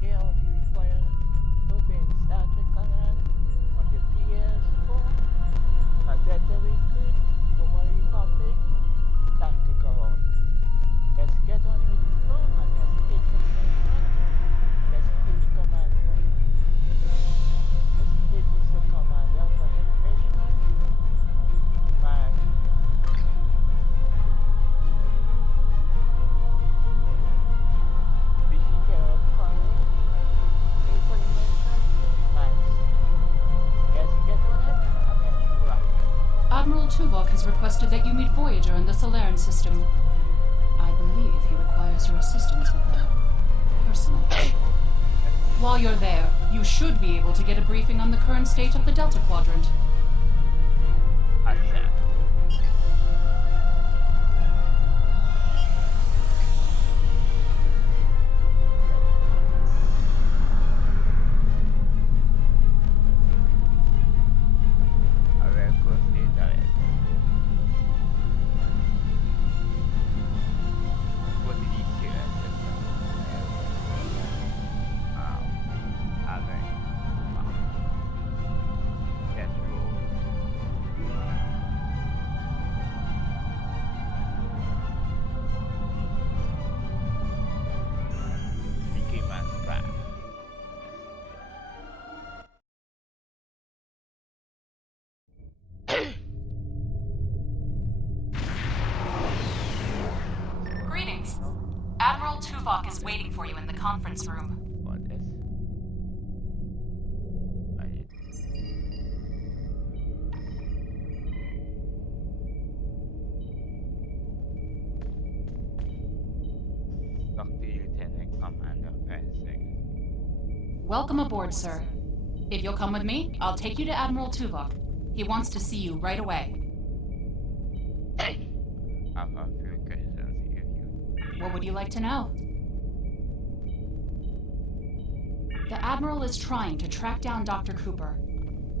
Here will be required open startrek command on the ps4 and data recruit from a republic time to go on. Let's get on with the flow and let's hit the mission. Let's hit the commander. Let's hit the commander for the mission. Right. Visitor upcoming. Information. Nice. Let's get on it and let's rock. Admiral Tuvok has requested that you meet Voyager in the Solarian system. I believe he requires your assistance with that. Personal. While you're there, you should be able to get a briefing on the current state of the Delta Quadrant. Accept. I will consider it. What did you hear? That's cool. Mickey Mouse back. Greetings. Admiral Tuvok is waiting for you in the conference room. What is? Dr. Lieutenant Commander Fencing. Welcome aboard, sir. If you'll come with me, I'll take you to Admiral Tuvok. He wants to see you right away. I have a few questions if you. What would you like to know? The Admiral is trying to track down Dr. Cooper.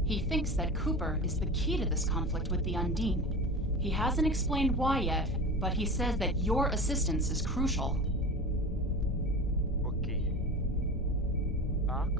He thinks that Cooper is the key to this conflict with the Undine. He hasn't explained why yet, but he says that your assistance is crucial. Okay. Mark,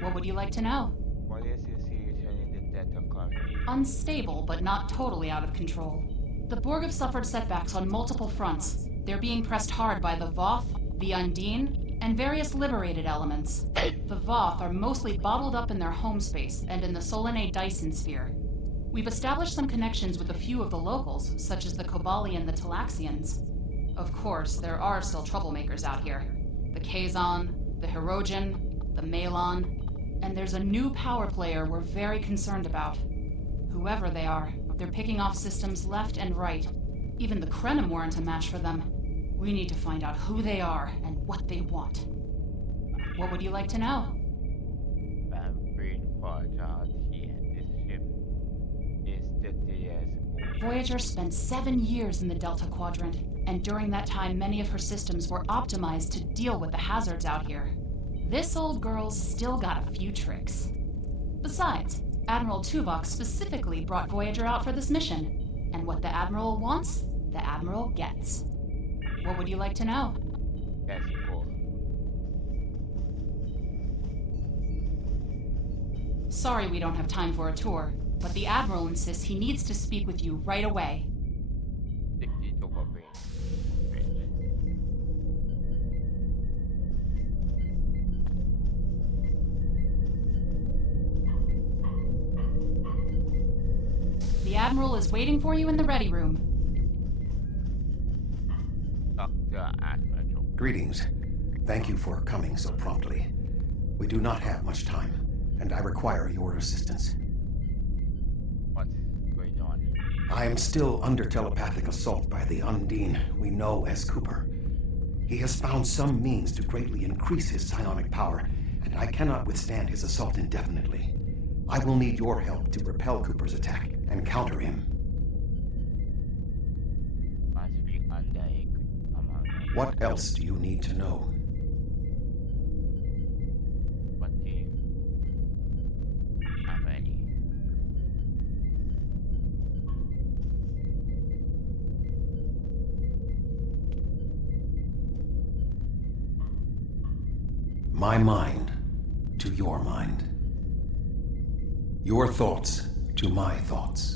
What would you like to know? what is your situation in the Delta Quadrant? Unstable, but not totally out of control. The Borg have suffered setbacks on multiple fronts. They're being pressed hard by the Voth, the Undine, and various liberated elements. The Voth are mostly bottled up in their home space and in the Solanae Dyson sphere. We've established some connections with a few of the locals, such as the Kobali and the Talaxians. Of course, there are still troublemakers out here. The Kazon, the Hirogen, the Malon, and there's a new power player we're very concerned about. Whoever they are, they're picking off systems left and right. Even the Krenim weren't a match for them. We need to find out who they are and what they want. What would you like to know? I'm pretty far out here. This ship is 30 years old. Voyager spent 7 years in the Delta Quadrant, and during that time many of her systems were optimized to deal with the hazards out here. This old girl's still got a few tricks. Besides, Admiral Tuvok specifically brought Voyager out for this mission, and what the Admiral wants, the Admiral gets. What would you like to know? Let's go. Sorry we don't have time for a tour, but the Admiral insists he needs to speak with you right away. Take it over, brain. The Admiral is waiting for you in the ready room. Dr. Admiral. Greetings. Thank you for coming so promptly. We do not have much time, and I require your assistance. What's going on? I am still under telepathic assault by the Undine we know as Cooper. He has found some means to greatly increase his psionic power, and I cannot withstand his assault indefinitely. I will need your help to repel Cooper's attack and counter him. Must be under a command. What else do you need to know? What do you? I'm ready. My mind to your mind. Your thoughts to my thoughts.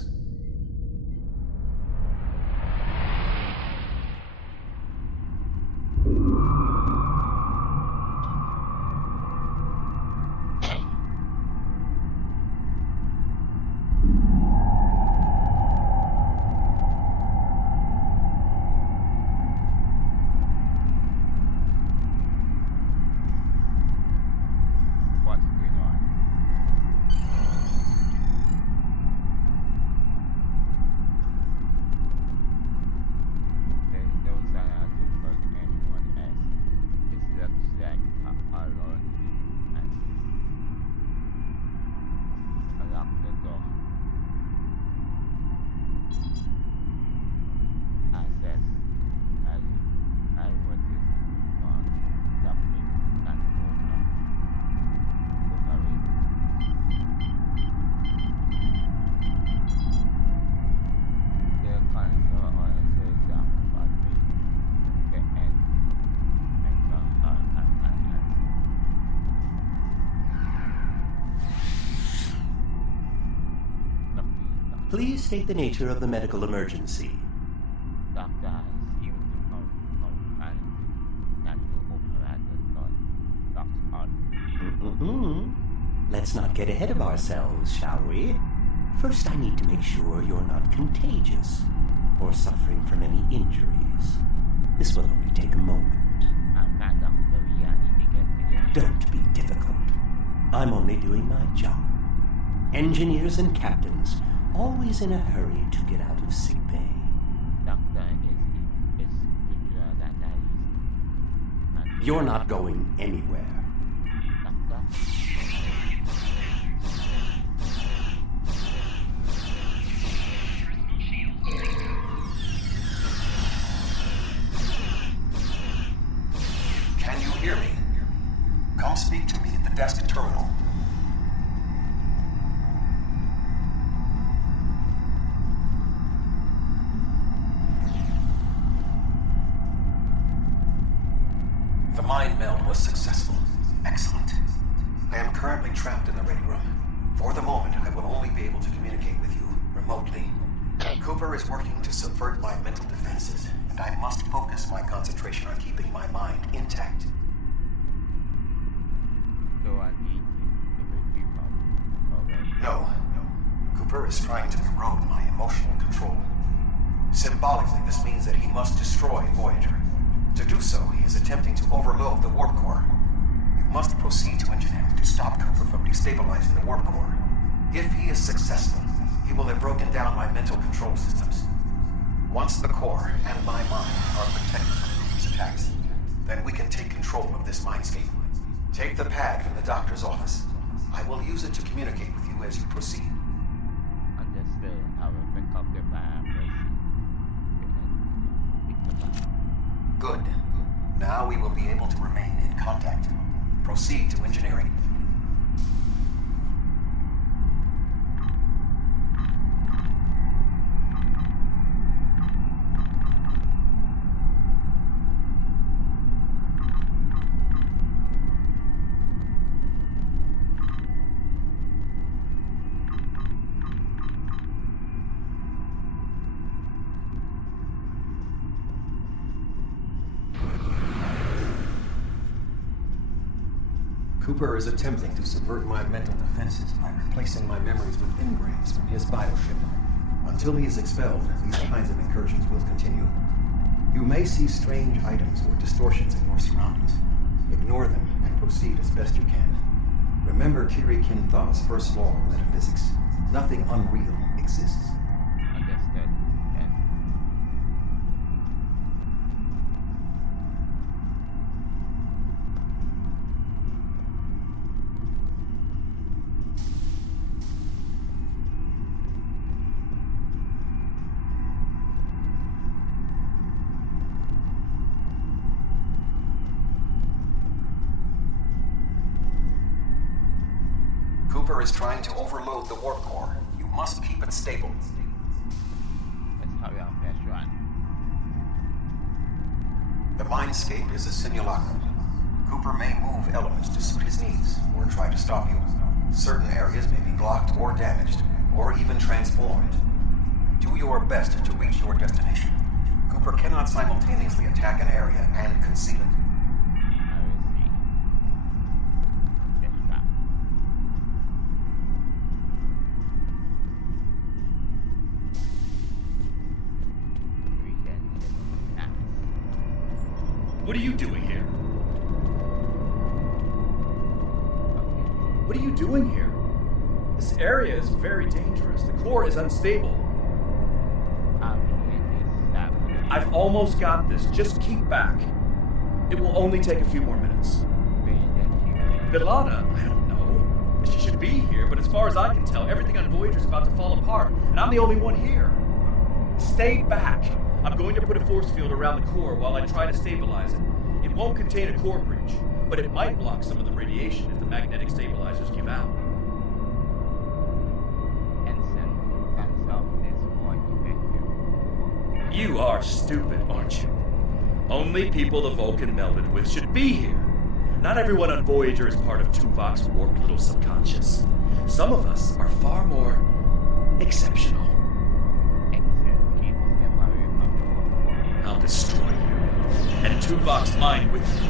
What's going on? There is no sign to hurt anyone else. It looks like alone and unlock the door. Access. I what is on something that the console on says about me. The end and the heart and Please state the nature of the medical emergency. Doctor has seemed to find that you operate the locked on. Let's not get ahead of ourselves, shall we? First, I need to make sure you're not contagious or suffering from any injuries. This will only take a moment. I'm fine, Doctor. We need to get together. Don't be difficult. I'm only doing my job. Engineers and captains, always in a hurry to get out of sickbay. Doctor, it's crucial that is. You're not going anywhere. Doctor? Can you hear me? Come speak to me at the desk terminal. The mind meld was successful. Excellent. I am currently trapped in the ready room. For the moment, I will only be able to communicate with you remotely. Cooper is working to subvert my mental defenses, and I must focus my concentration on keeping my mind intact. So I need to retrieve already. No. Cooper is trying to erode my emotional control. Symbolically, this means that he must destroy Voyager. To do so, he is attempting to overload the warp core. You must proceed to engineer to stop Cooper from destabilizing the warp core. If he is successful, he will have broken down my mental control systems. Once the core and my mind are protected from Cooper's attacks, then we can take control of this mindscape. Take the pad from the doctor's office. I will use it to communicate with you as you proceed. Understood. I will pick up the vibration. Good. Now we will be able to remain in contact. Proceed to engineering. Cooper is attempting to subvert my mental defenses by replacing my memories with engrams from his bioship. Until he is expelled, these kinds of incursions will continue. You may see strange items or distortions in your surroundings. Ignore them and proceed as best you can. Remember Kiri Kintha's first law of metaphysics. Nothing unreal exists. Understood. Yes. Cooper is trying to overload the warp core. You must keep it stable. Let's hurry up, let's run. The mindscape is a simulacrum. Cooper may move elements to suit his needs, or try to stop you. Certain areas may be blocked or damaged, or even transformed. Do your best to reach your destination. Cooper cannot simultaneously attack an area and conceal it. I will see. Let's stop. We can sit. Nice. What are you doing here? Okay. What are you doing here? This area is very dangerous. The core is unstable. I'll be in this happening. I've almost got this. Just keep back. It will only take a few more minutes. Belana, I don't know. She should be here, but as far as I can tell, everything on Voyager's about to fall apart, and I'm the only one here. Stay back. I'm going to put a force field around the core while I try to stabilize it. It won't contain a core breach, but it might block some of the radiation if the magnetic stabilizers give out. You are stupid, aren't you? Only people the Vulcan melded with should be here. Not everyone on Voyager is part of Tuvok's warped little subconscious. Some of us are far more exceptional. I'll destroy you, and Tuvok's mind with you.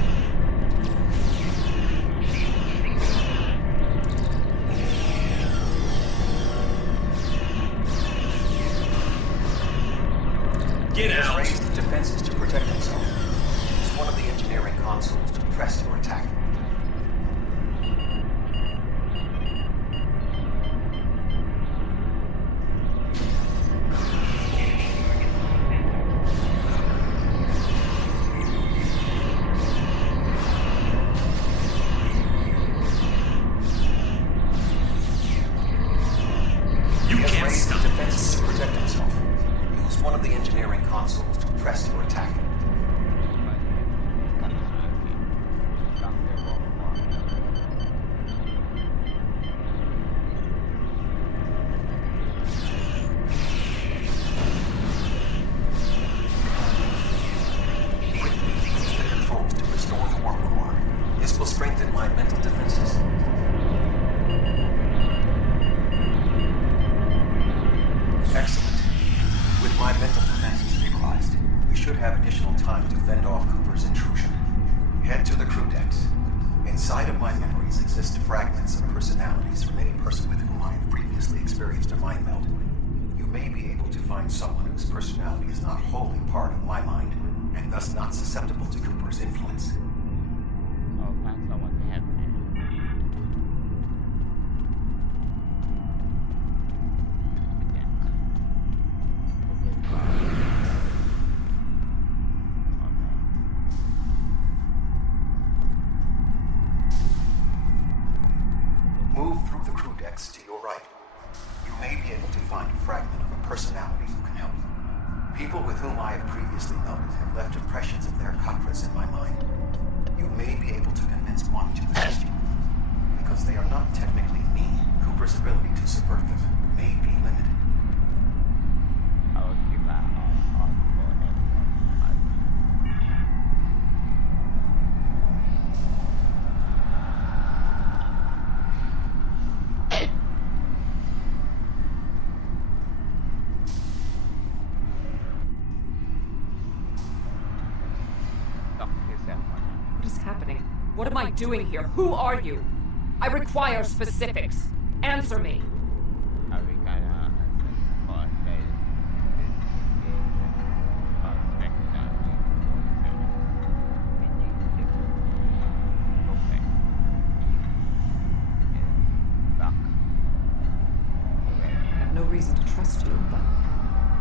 Get He has out! raised defenses to protect himself. Use one of the engineering consoles to press your attack. You He has can't raised stop defenses this. to protect himself. Use one of the engineering consoles to press your attack. Quickly use the controls to restore the warp core. This will strengthen my mental defenses. Excellent. With my mental defenses stabilized, we should have additional time to fend off Cooper's intrusion. Head to the crew decks. Inside of my memories exist fragments of personalities from any person with whom I have previously experienced a mind meld. You may be able to find someone whose personality is not wholly part of my mind, and thus not susceptible to Cooper's influence. I'll find someone to help me. Move through the crew decks to your right. You may be able to find a fragment of a personality who can help. People with whom I have previously melded have left impressions of their chakras in my mind. You may be able to convince one to assist you. Because they are not technically me, Cooper's ability to subvert them may be limited. I'll keep an eye on for anyone. Lock yourself on. What is happening? What am I doing here? Who are you? I require specifics. Answer me. Are we gonna for I have no reason to trust you, but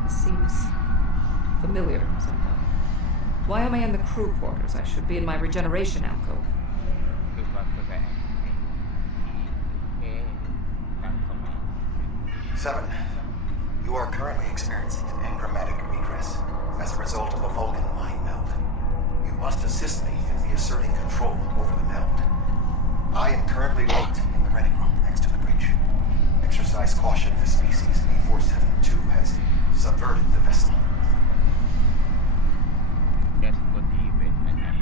this seems familiar somehow. Why am I in the crew quarters? I should be in my regeneration alcove. 7. You are currently experiencing an engrammatic regress as a result of a Vulcan mind meld. You must assist me in reasserting control over the meld. I am currently locked in the ready room next to the bridge. Exercise caution, the species A472 has subverted the vessel. Just believe it and have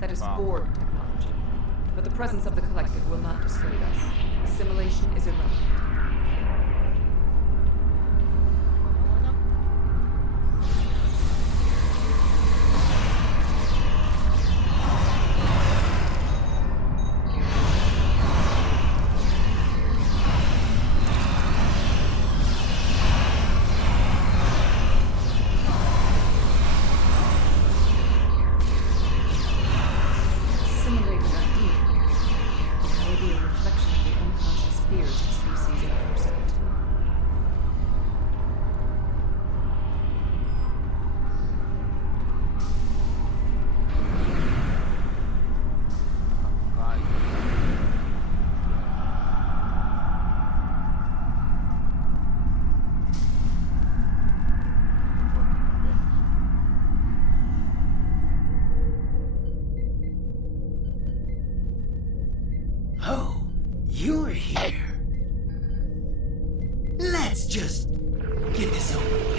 That is Wow. Borg technology. But the presence of the collective will not dissuade us. Assimilation is irrelevant. Assimilated Undine may be a reflection of the unconscious fears of species in adversity. Oh, you're here. Let's just get this over with.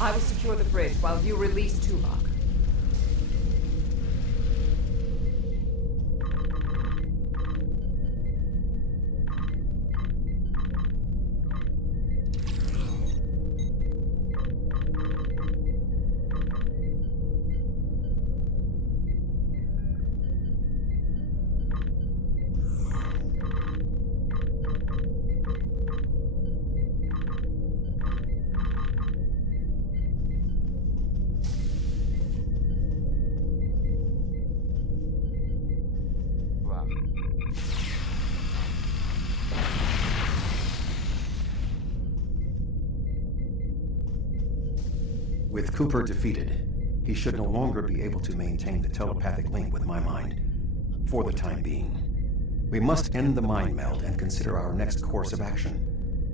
I will secure the bridge while you release Tuvok. Wow. With Cooper defeated, he should no longer be able to maintain the telepathic link with my mind, for the time being. We must end the mind meld and consider our next course of action.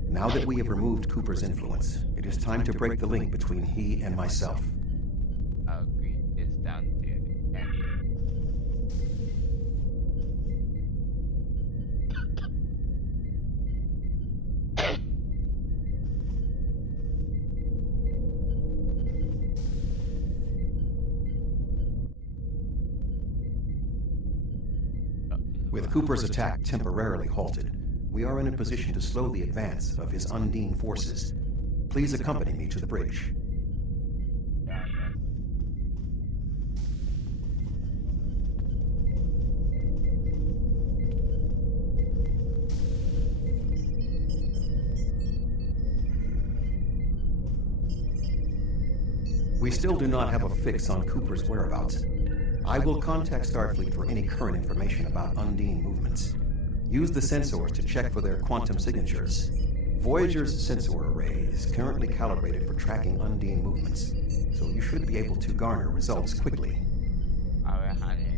Now that we have removed Cooper's influence, it is time to break the link between he and myself. Agree. It's down to end. With Cooper's attack temporarily halted, we are in a position to slow the advance of his Undine forces. Please accompany me to the bridge. We still do not have a fix on Cooper's whereabouts. I will contact Starfleet for any current information about Undine movements. Use the sensors to check for their quantum signatures. Voyager's sensor array is currently calibrated for tracking Undine movements, so you should be able to garner results quickly. Our hand is.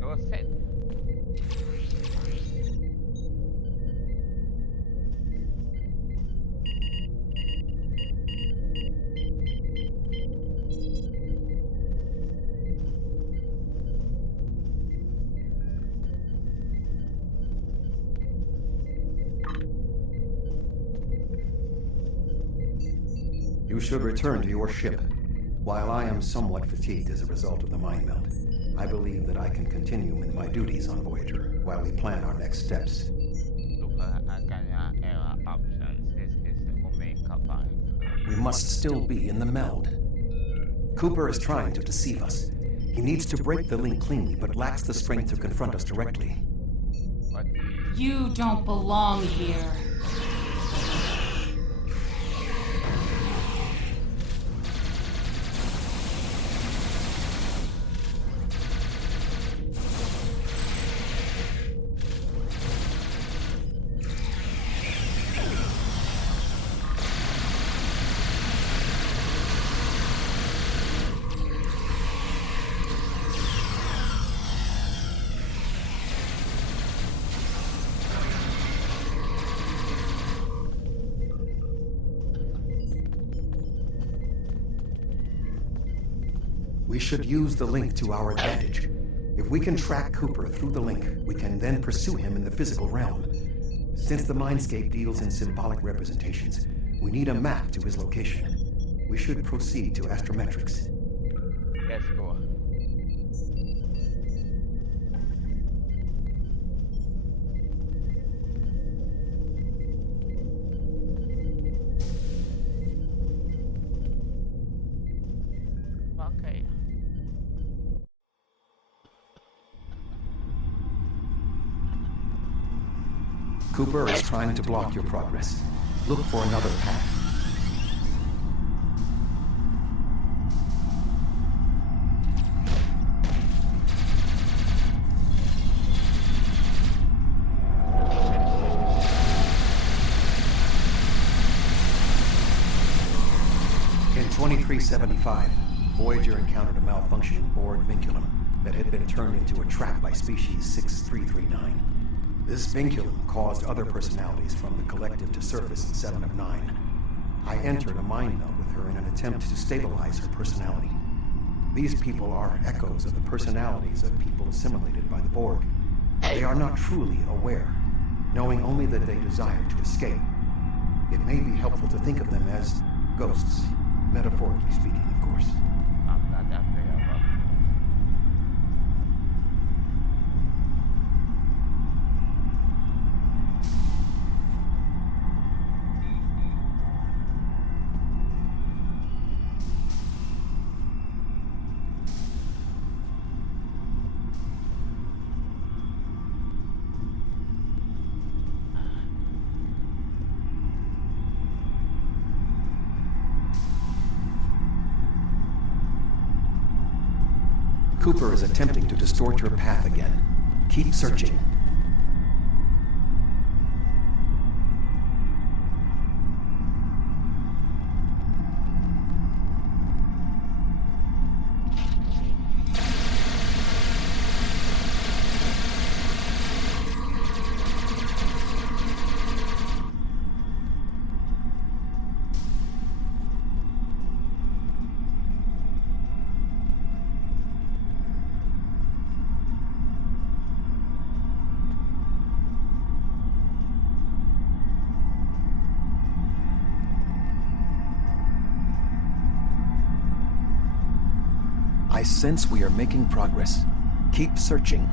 It was set. You should return to your ship. While I am somewhat fatigued as a result of the mind meld, I believe that I can continue with my duties on Voyager while we plan our next steps. Error options. This is the Omega bind. We must still be in the meld. Cooper is trying to deceive us. He needs to break the link cleanly, but lacks the strength to confront us directly. What? You don't belong here. We should use the link to our advantage. If we can track Cooper through the link, we can then pursue him in the physical realm. Since the mindscape deals in symbolic representations, we need a map to his location. We should proceed to astrometrics. Let's go. Okay. Cooper is trying to block your progress. Look for another path. In 2375, Voyager encountered a malfunctioning Borg vinculum that had been turned into a trap by species 6339. This vinculum caused other personalities from the collective to surface in 7 of 9. I entered a mind meld with her in an attempt to stabilize her personality. These people are echoes of the personalities of people assimilated by the Borg. They are not truly aware, knowing only that they desire to escape. It may be helpful to think of them as ghosts, metaphorically speaking, of course. I'm not afraid of her. Cooper is attempting to distort your path again. Keep searching. I sense we are making progress. Keep searching.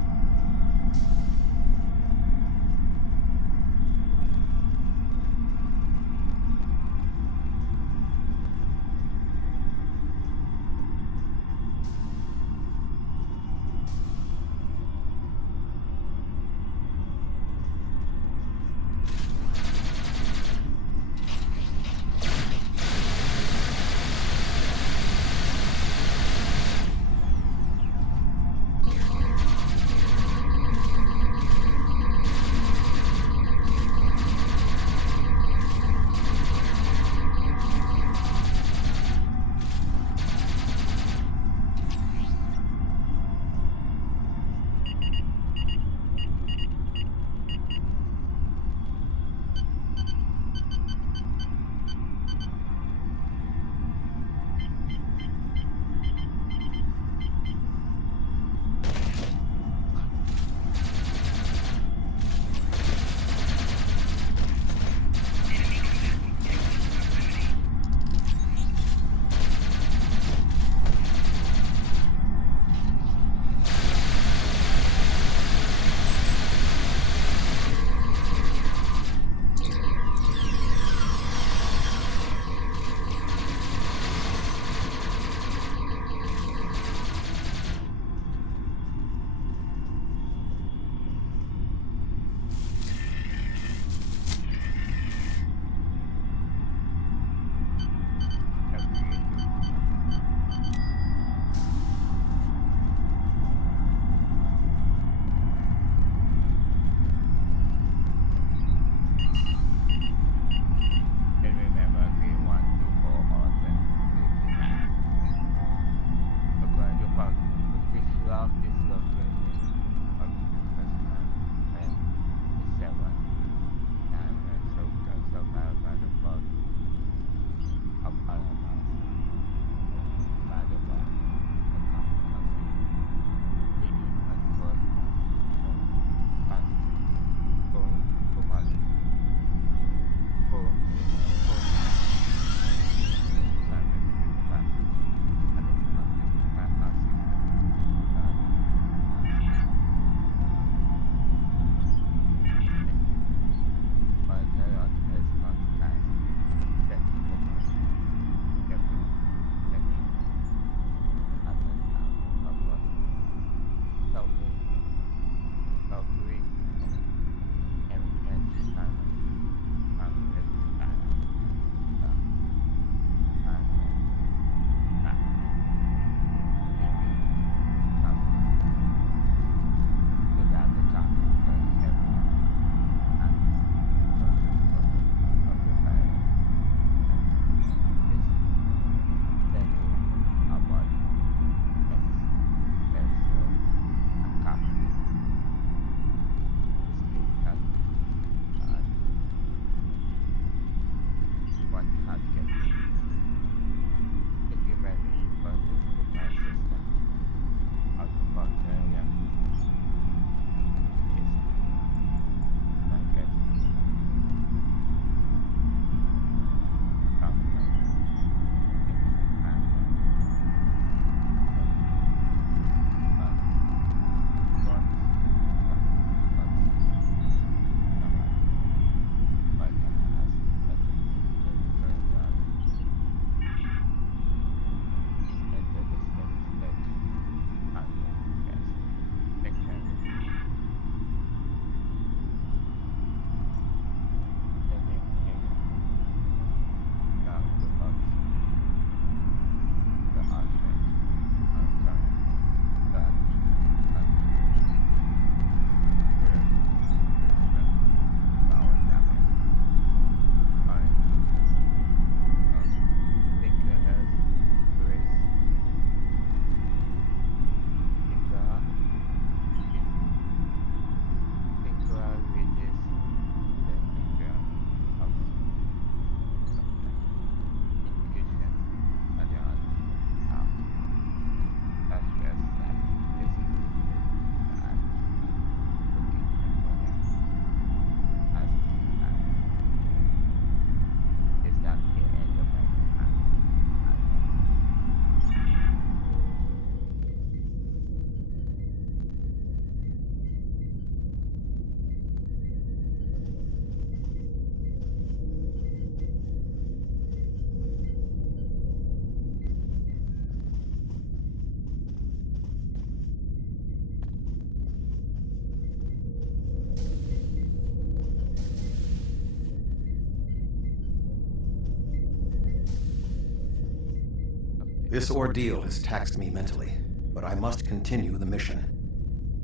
This ordeal has taxed me mentally, but I must continue the mission.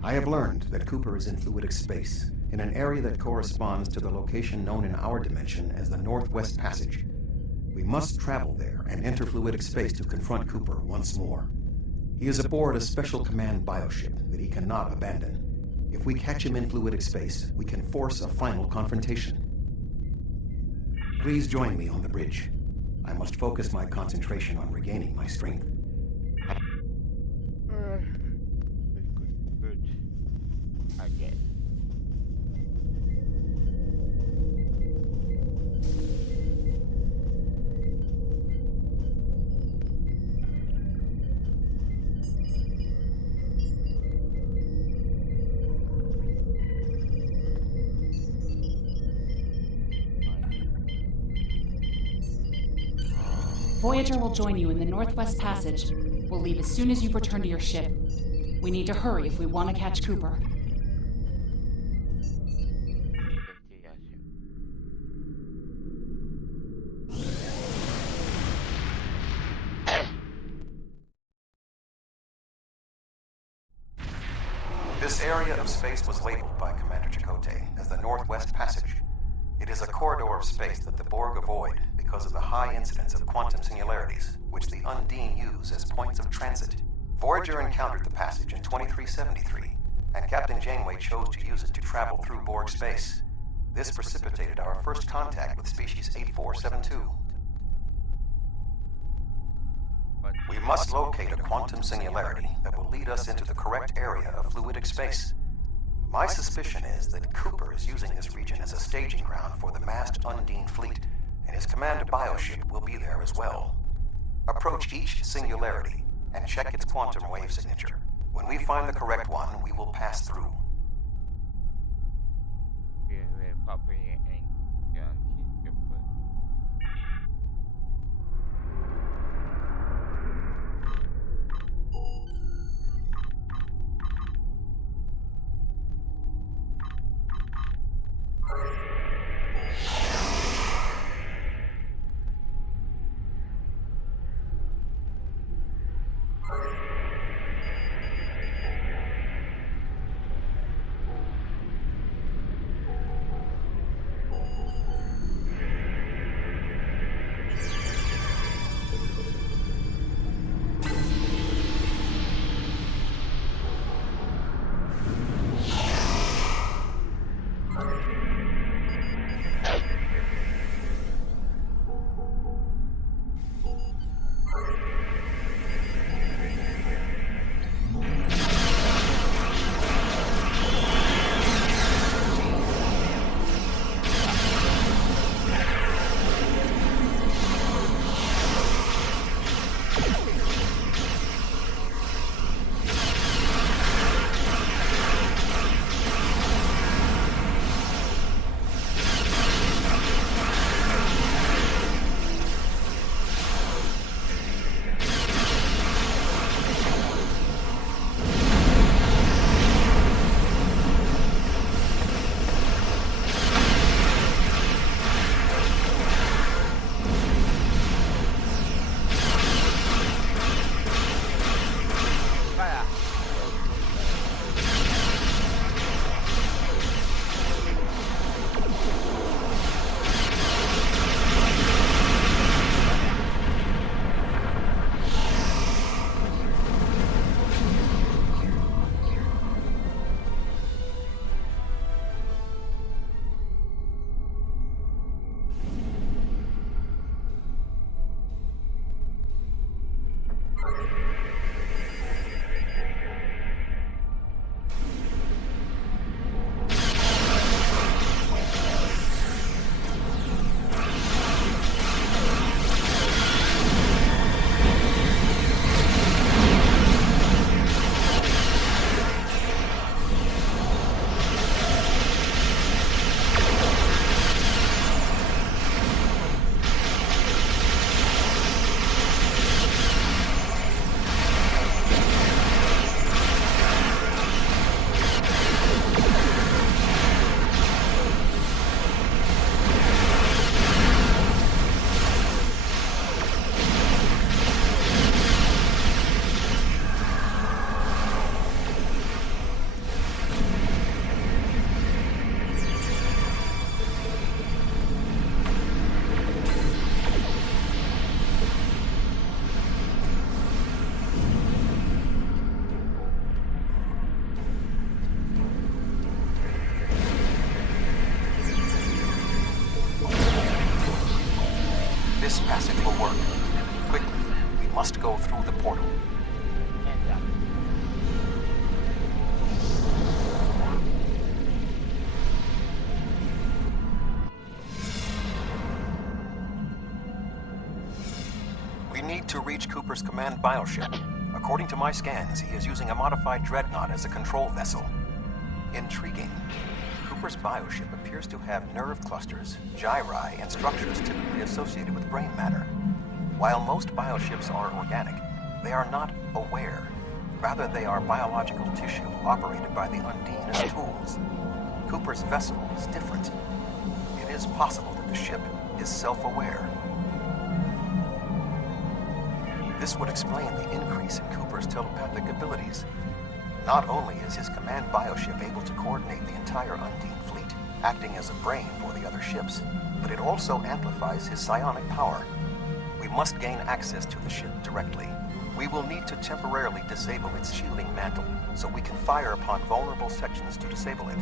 I have learned that Cooper is in fluidic space, in an area that corresponds to the location known in our dimension as the Northwest Passage. We must travel there and enter fluidic space to confront Cooper once more. He is aboard a special command bioship that he cannot abandon. If we catch him in fluidic space, we can force a final confrontation. Please join me on the bridge. I must focus my concentration on regaining my strength. Good. I guess. Voyager will join you in the Northwest Passage. We'll leave as soon as you return to your ship. We need to hurry if we want to catch Cooper. This area of space was labeled by Commander Chakotay as the Northwest Passage. It is a corridor of space that the Borg avoid because of the high incidence of quantum singularities, which the Undine use as points of transit. Voyager encountered the passage in 2373, and Captain Janeway chose to use it to travel through Borg space. This precipitated our first contact with species 8472. We must locate a quantum singularity that will lead us into the correct area of fluidic space. My suspicion is that Cooper is using this region as a staging ground for the massed Undine fleet, and his command bioship will be there as well. Approach each singularity and check its quantum wave signature. When we find the correct one, we will pass through. This passage will work. Quickly, we must go through the portal. And We need to reach Cooper's command bioship. According to my scans, he is using a modified dreadnought as a control vessel. Intriguing. Cooper's bioship appears to have nerve clusters, gyri, and structures typically associated with brain matter. While most bioships are organic, they are not aware. Rather, they are biological tissue operated by the Undine as tools. Cooper's vessel is different. It is possible that the ship is self-aware. This would explain the increase in Cooper's telepathic abilities. Not only is his command bioship able to coordinate the entire Undine fleet, acting as a brain for the other ships, but it also amplifies his psionic power. We must gain access to the ship directly. We will need to temporarily disable its shielding mantle, so we can fire upon vulnerable sections to disable it.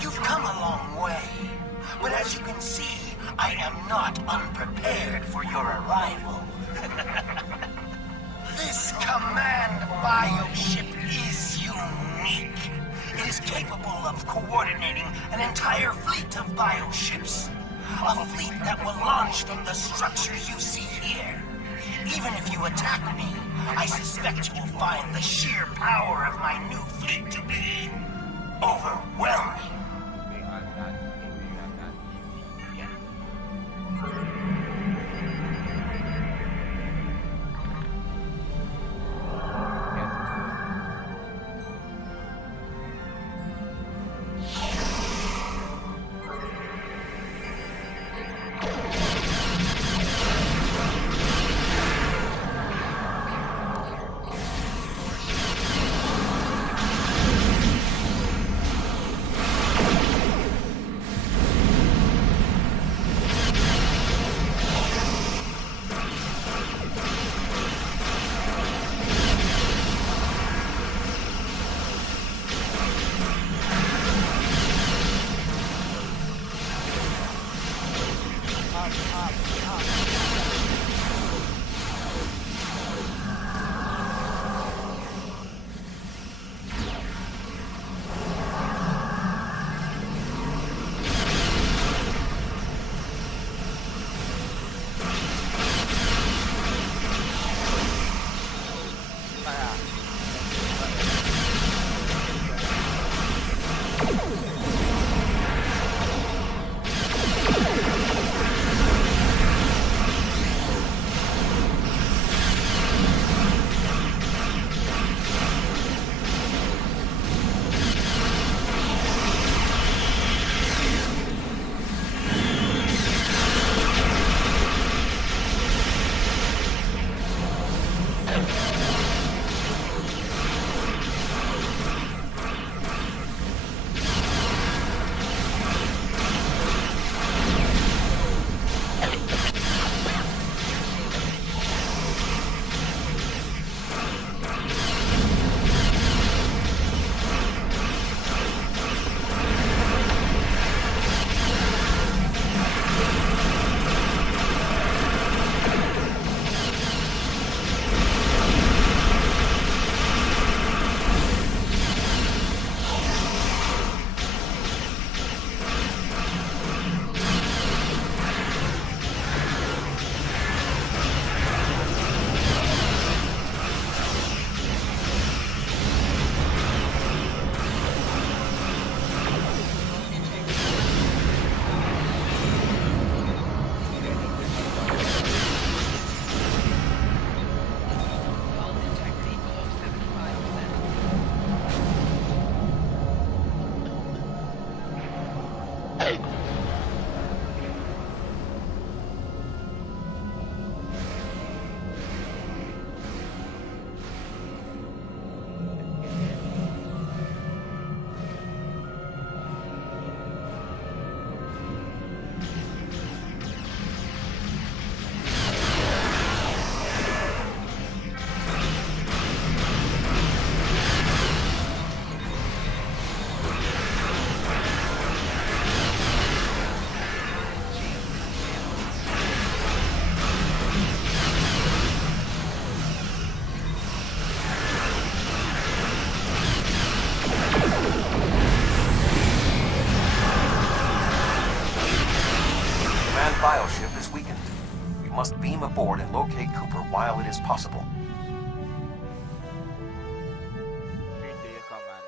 You've come a long way, but as you can see, I am not unprepared for your arrival. This command bioship is unique. It is capable of coordinating an entire fleet of bioships. A fleet that will launch from the structures you see here. Even if you attack me, I suspect you will find the sheer power of my new fleet to be overwhelming. we are not TV yet. as possible. Read the command.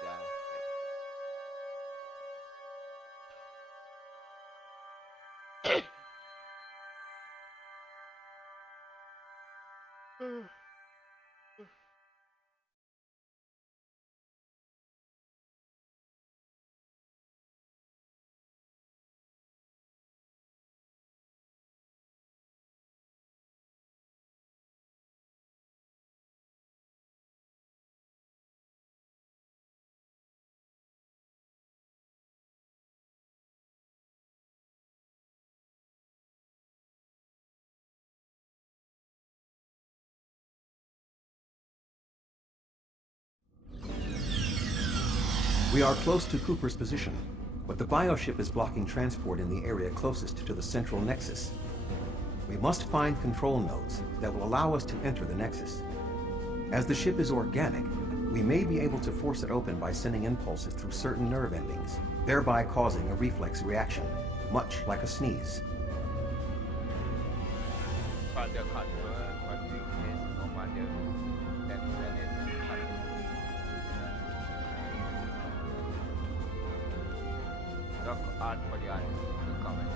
We are close to Cooper's position, but the bioship is blocking transport in the area closest to the central nexus. We must find control nodes that will allow us to enter the nexus. As the ship is organic, we may be able to force it open by sending impulses through certain nerve endings, thereby causing a reflex reaction, much like a sneeze. Commander confirm configuration commander that planet target. Look out for the commander.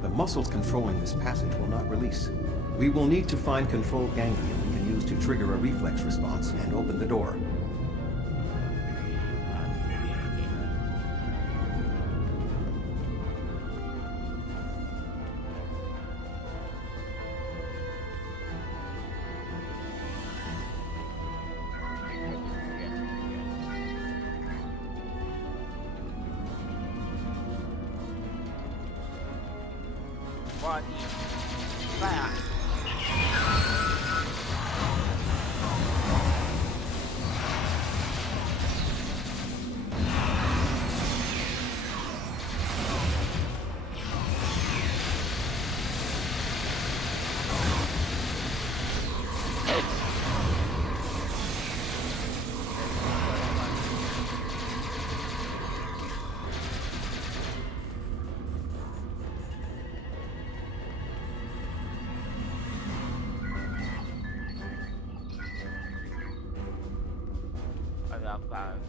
The muscles controlling this passage will not release. We will need to find control ganglia we can use to trigger a reflex response and open the door. Body. Fire.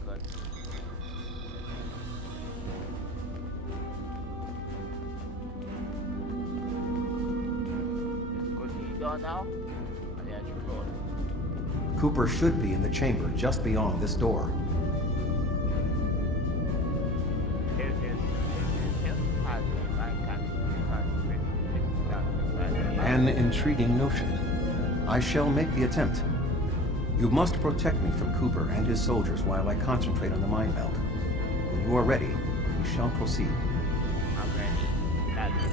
Good. Could he go now? And then you go. Cooper should be in the chamber just beyond this door. An intriguing notion. I shall make the attempt. You must protect me from Cooper and his soldiers while I concentrate on the mind meld. When you are ready, we shall proceed. I'm ready. That's it.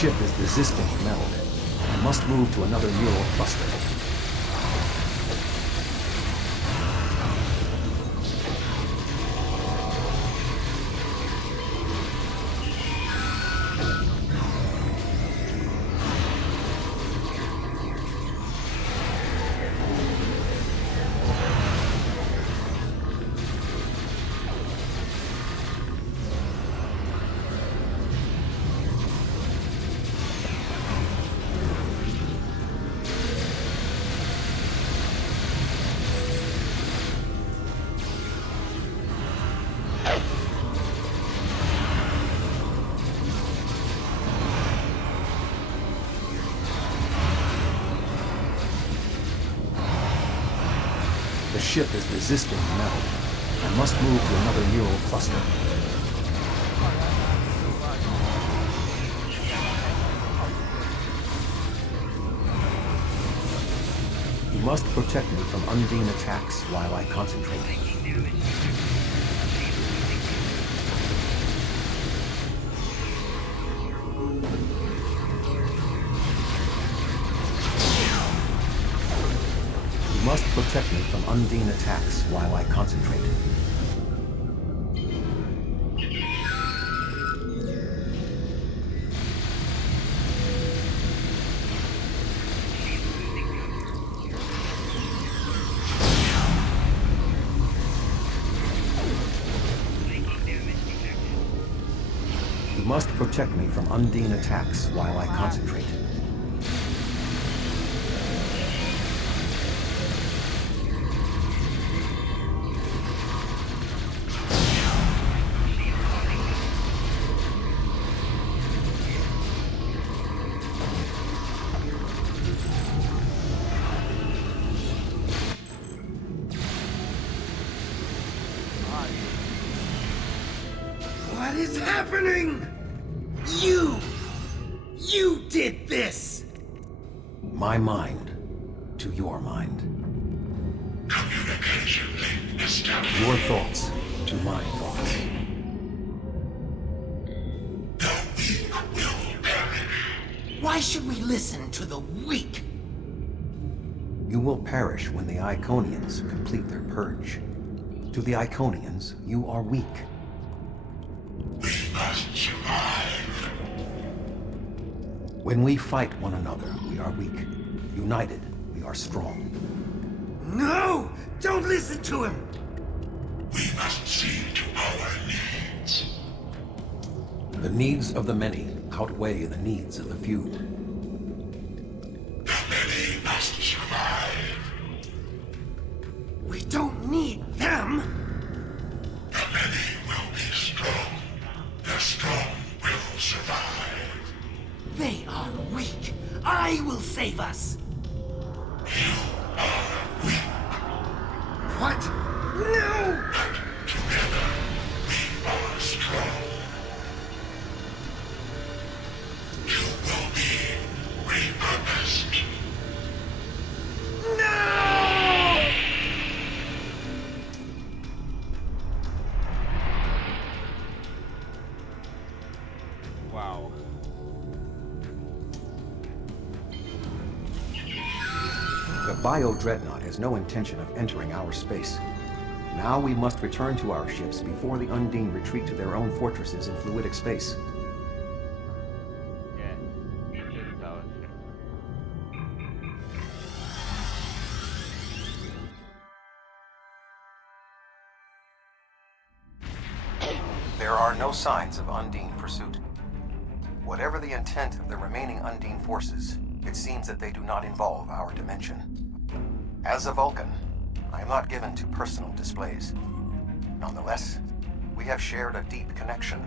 ship is resisting the meld. I must move to another neural cluster. The ship is resisting the meld. I must move to another neural cluster. You must protect me from Undine attacks while I concentrate. You must protect me from Undine attacks while I concentrate. You must protect me from Undine attacks while I concentrate. What is happening? You did this! My mind to your mind. Communication link established. Your thoughts to my thoughts. The weak will perish. Why should we listen to the weak? You will perish when the Iconians complete their purge. To the Iconians, you are weak. We must survive. When we fight one another, we are weak. United, we are strong. No! Don't listen to him! We must see to our needs. The needs of the many outweigh the needs of the few. The many must survive. We don't need them! The many will be strong. The strong will survive. They are weak. I will save us. You are weak. What? No! But together, we are strong. You will be repurposed. No! Wow. The Bio-Dreadnought has no intention of entering our space. Now we must return to our ships before the Undine retreat to their own fortresses in fluidic space. Yeah. This is our ship. There are no signs of Undine pursuit. Whatever the intent of the remaining Undine forces, it seems that they do not involve our dimension. As a Vulcan, I am not given to personal displays. Nonetheless, we have shared a deep connection.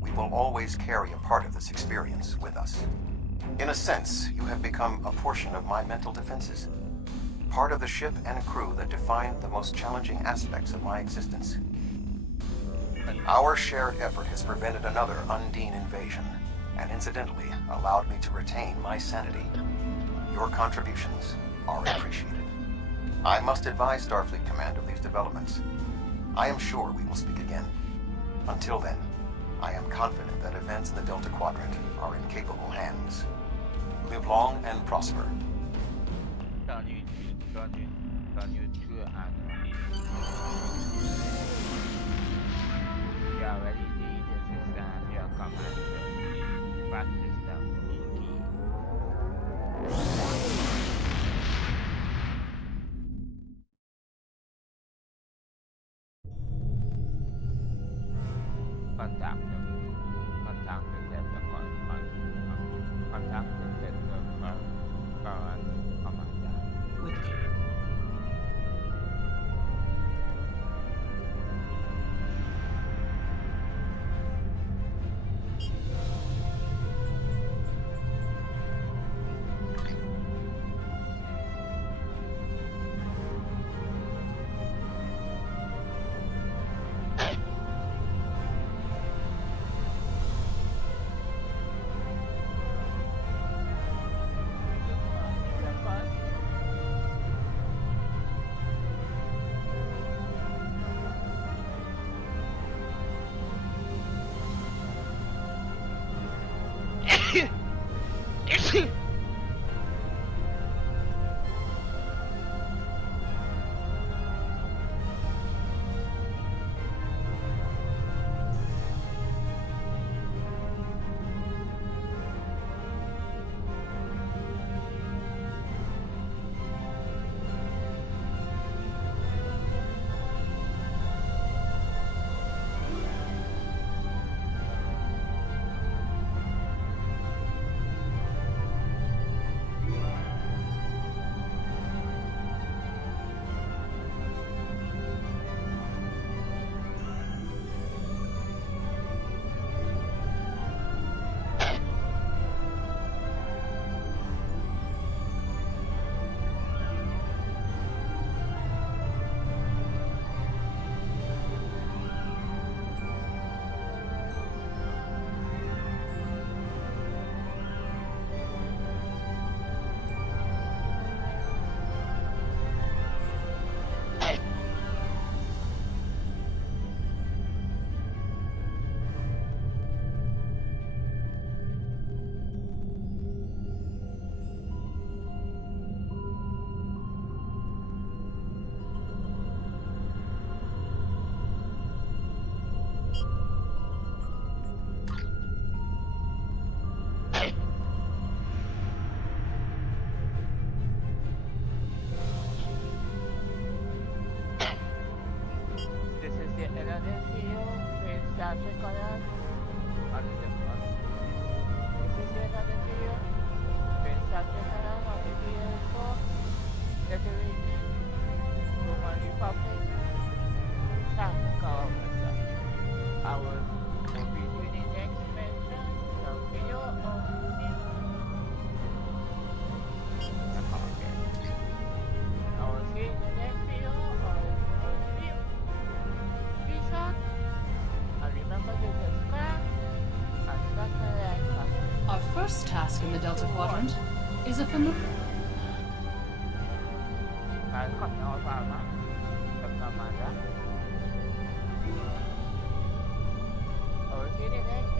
We will always carry a part of this experience with us. In a sense, you have become a portion of my mental defenses. Part of the ship and crew that define the most challenging aspects of my existence. Our shared effort has prevented another Undine invasion, and incidentally allowed me to retain my sanity. Your contributions are appreciated. I must advise Starfleet Command of these developments. I am sure we will speak again. Until then, I am confident that events in the Delta Quadrant are in capable hands. Live long and prosper. Can you true you already need the system, your commander. Back system key. Contact the Delta contact the Delta current commander. With This is the another field with startrek color on the front. This is the another field with startrek color on the ps4. Decorated Roman Republic. Tacial officer. I will be doing the next mention of video of the okay. I will see you in the next video of the Peace out. And remember to subscribe and start the like button. our first task in the Delta Quadrant is a familiar. I'll cut off our map. I will see you in the next